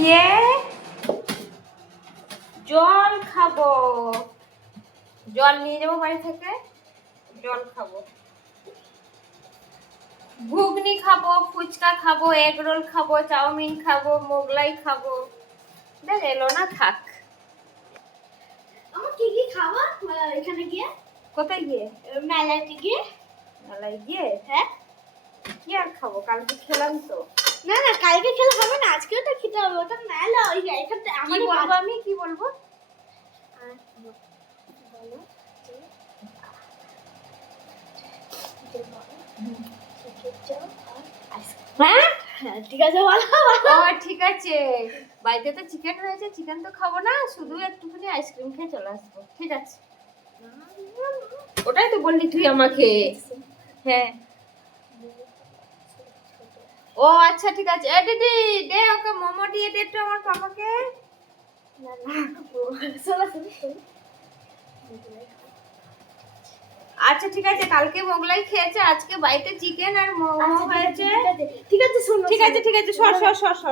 গিয়ে জল খাবো, জল নিয়ে যাবো বাড়ি থেকে, জল খাবো, ঘুগনি খাবো, ফুচকা খাবো, এগ রোল খাবো, চাউমিন খাবো, মোগলাই খাবো। দেখ এলো না, থাক। আমার কি কি খাওয়া এখানে গিয়ে? কোথায় গিয়ে? মেলাতে গিয়ে। মেলায় গিয়ে? হ্যাঁ। কি আর খাবো, কালকে খেলাম তো। না না, কালকে খেলে হবে না, আজকেও তো খেতে হবে। ওটা মেলা, ওই এখানে কি বলবো আমি, কি বলবো? হ্যাঁ ঠিক আছে, বলো। ও ঠিক আছে, বাড়িতে তো চিকেন রয়েছে, চিকেন তো খাবো না, শুধু একটুখানি আইসক্রিম খেয়ে চলে আসবো, ঠিক আছে? ওটাই তো বললি তুই আমাকে। হ্যাঁ। ও আচ্ছা ঠিক আছে, এ দিদি দে ওকে মোমো দিয়ে দে তো আমার পাপাকে। না না, শোনো শোনো শোনো। আচ্ছা ঠিক আছে, কালকে মোগলাই খেয়েছে, আজকে বাড়িতে চিকেন আর মোমো হয়েছে। ঠিক আছে, শোনো। ঠিক আছে ঠিক আছে, সর সর সর সর।